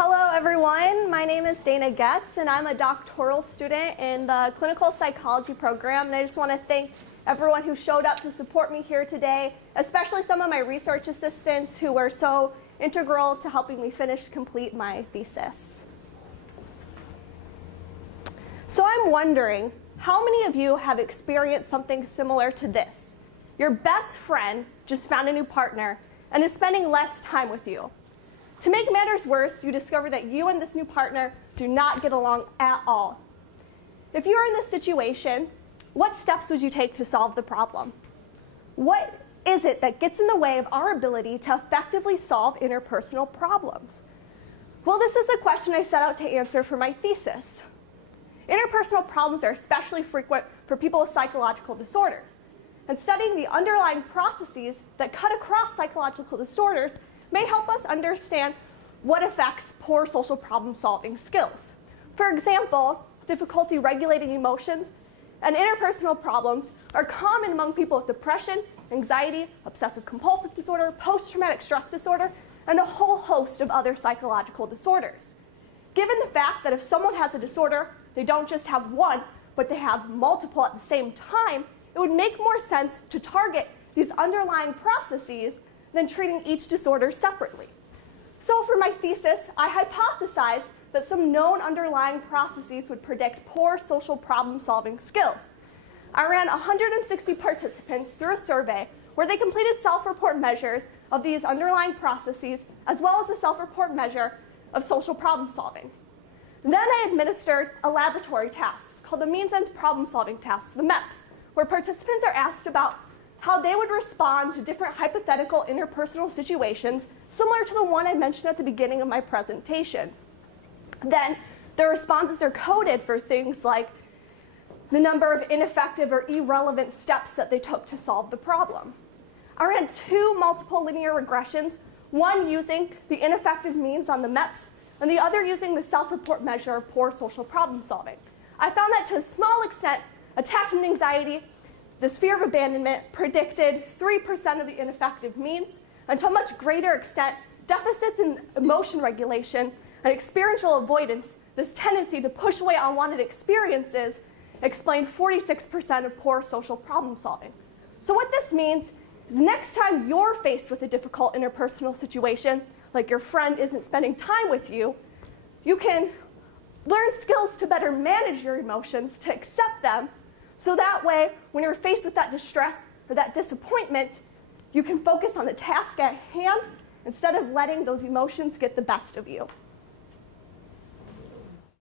Hello everyone, my name is Dana Goetz and I'm a doctoral student in the clinical psychology program, and I just want to thank everyone who showed up to support me here today, especially some of my research assistants who were so integral to helping me complete my thesis. So I'm wondering, how many of you have experienced something similar to this? Your best friend just found a new partner and is spending less time with you. To make matters worse, you discover that you and this new partner do not get along at all. If you are in this situation, what steps would you take to solve the problem? What is it that gets in the way of our ability to effectively solve interpersonal problems? Well, this is the question I set out to answer for my thesis. Interpersonal problems are especially frequent for people with psychological disorders. And studying the underlying processes that cut across psychological disorders may help us understand what affects poor social problem-solving skills. For example, difficulty regulating emotions and interpersonal problems are common among people with depression, anxiety, obsessive-compulsive disorder, post-traumatic stress disorder, and a whole host of other psychological disorders. Given the fact that if someone has a disorder, they don't just have one, but they have multiple at the same time, it would make more sense to target these underlying processes than treating each disorder separately. So for my thesis, I hypothesized that some known underlying processes would predict poor social problem-solving skills. I ran 160 participants through a survey where they completed self-report measures of these underlying processes, as well as a self-report measure of social problem-solving. Then I administered a laboratory task called the Means-Ends Problem-Solving Test, the MEPS, where participants are asked about how they would respond to different hypothetical interpersonal situations similar to the one I mentioned at the beginning of my presentation. Then their responses are coded for things like the number of ineffective or irrelevant steps that they took to solve the problem. I ran 2 multiple linear regressions, one using the ineffective means on the MEPS and the other using the self-report measure of poor social problem solving. I found that to a small extent, attachment anxiety, this fear of abandonment, predicted 3% of the ineffective means, and to a much greater extent, deficits in emotion regulation and experiential avoidance, this tendency to push away unwanted experiences, explained 46% of poor social problem solving. So what this means is next time you're faced with a difficult interpersonal situation, like your friend isn't spending time with you, you can learn skills to better manage your emotions, to accept them, so that way, when you're faced with that distress or that disappointment, you can focus on the task at hand instead of letting those emotions get the best of you.